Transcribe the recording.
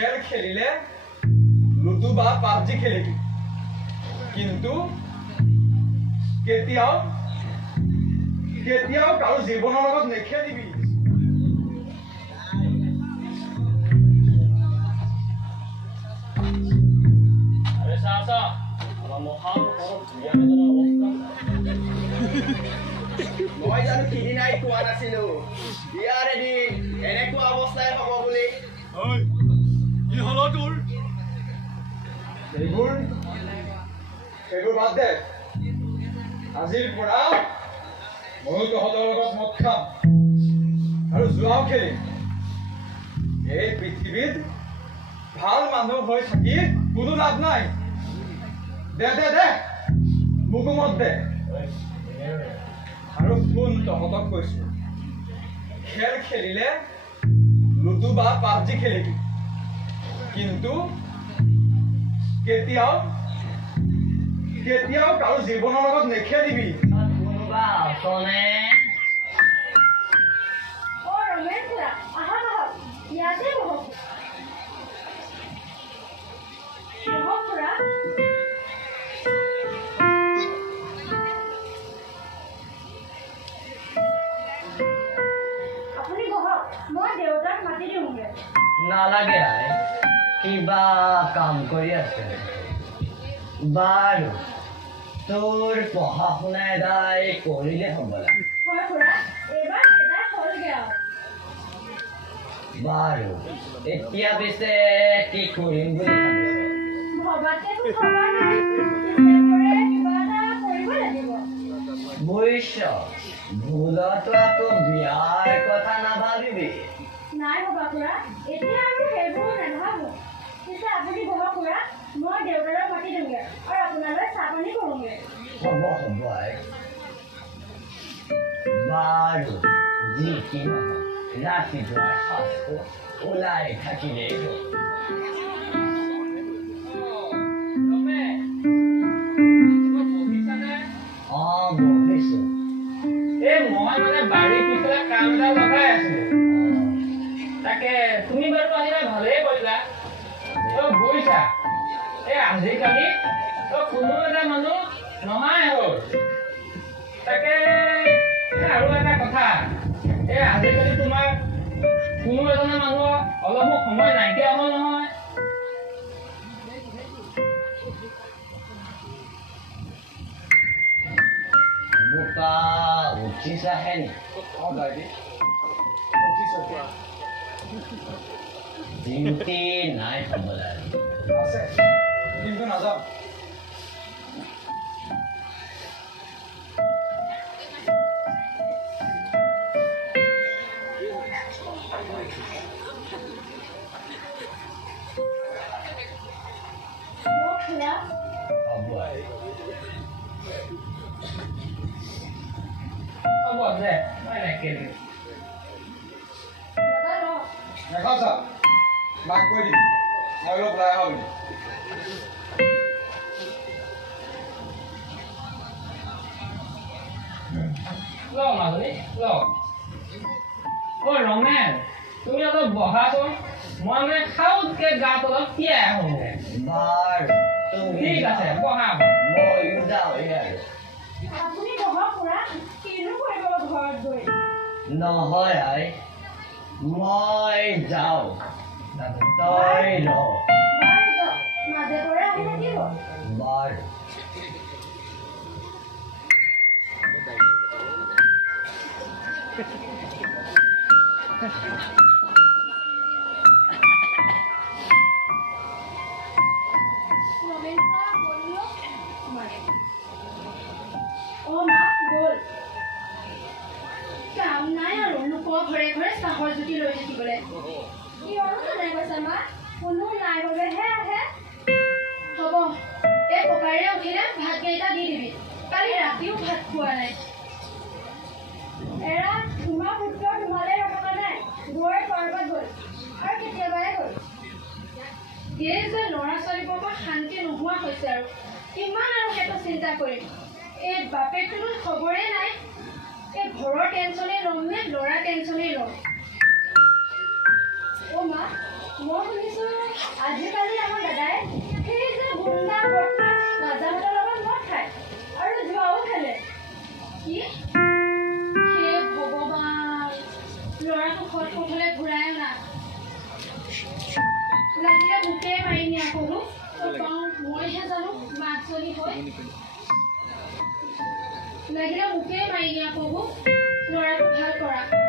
খেল খেলিলে লুডু বা পাবজি খেলিবি কিন্তু কেতিয়াও কাৰো জীৱনৰ লগত নেখেলিবি মই জানো সিদিনাই কোৱা নাছিলো ইয়াৰ এদিন এনেকুৱা অৱস্থাই হ'ব বুলি সেইবোৰ বাদ দে আজিৰ পৰা ময়ো তহঁতৰ লগত মদ খাম আৰু জুৱাও খেলিম এই পৃথিৱীত ভাল মানুহ হৈ থাকি কোনো লাভ নাই দে দে দে মোকো মদ দে আৰু কোন তহঁতক কৈছো খেল খেলিলে লুডু বা পাবজি খেলিবি কিন্তু কেতিয়াও কাৰো জীৱনৰ লগত নেখেলিবি কোনোবা আছনে নালাগে কিবা কাম কৰি আছে বাৰু তোৰ পঢ়া শুনা এদাই কৰিলে হ'ব বাৰু এতিয়া পিছে কি কৰিম বুলি বুজিছ ভুলতো আকৌ বিয়াৰ কথা নাভাবিবি নাই হবা খুৰা এতিয়া আৰু সেইবোৰ নাভাবো পিছে আপুনি বহা খুৰা মই দেউতাৰক মাতি দিওঁগে আৰু আপোনালৈ চাহ পানী কৰোঁগে হ'ব বাৰু যি কি নহয় ৰাতিপুৱাৰ সাজটো ওলাই থাকিলেই বহিছো মই মানে বাৰীৰ পিছলে কাম এটা লগাই আছিলো তাকে তুমি বাৰু আহিলে ভালেই কৰিলা বুজিছা আজিকালি কোনো এটা মানুহ নহয় হ'ল তাকে আৰু এটা কথা আজিকালি তোমাৰ কোনো এজনৰ মানুহৰ অলপো সময় নাইকিয়া হ'ল নহয় বোকা উঠিছাহে নি ডিউটি নাই হ'বলা আছে কিন্তু নাযাওঁ নেখাওঁ চা মাক কৈ দিম মই অলপ ওলাই আহা বুলি ৰমেন তুমি অলপ বহাচোন মই মানে খাওঁতকে গাত অলপ তিয়াই আহোঁগে ঠিক আছে বহা ময়ো যাওঁ আপুনি বহা খুৰা কিনো কৰিব ঘৰত গৈ নহয় মই যাওঁ তই মাজে পৰে আহি থাকিব বাৰু কাম নাই আৰু লোকৰ ঘৰে ঘৰে চাহৰ জুতি লৈ থাকিবলৈ কিয়নো নাই কৈছা মা কোনো নাই বাবেহে আহে হ'ব এই পকাৰে উঠিলে ভাতকেইটা দি দিবি কালি ৰাতিও ভাত খোৱা নাই এৰা তোমাৰ পুত্ৰ তোমালে ৰখা নাই গৈ কৰবাত গ'ল আৰু কেতিয়াবাই গ'ল এই যে ল'ৰা ছোৱালীবোৰৰ পৰা শান্তি নোহোৱা হৈছে আৰু কিমান আৰু সেইটো চিন্তা কৰিম এই বাপেকটোতো খবৰে নাই এই ঘৰৰ টেনচনে ল'ম নে ল'ৰা টেনচনে ল'ম অ' মা মই শুনিছো আজিকালি আমাৰ দাদাই সেই যে গুণ্ডা বদমাছ ৰাজাহঁতৰ লগত মদ খায় আৰু জুৱাও খেলে কি হে ভগৱান ল'ৰাটো ঘৰত পঠালে ঘূৰাই অনা লাগিলে মোকে মাৰি নিয়া কৰো মইহে জানো মাকজনী হৈ লাগিলে মোকে মাৰি নিয়া প্ৰভু ল'ৰাটো ভাল কৰা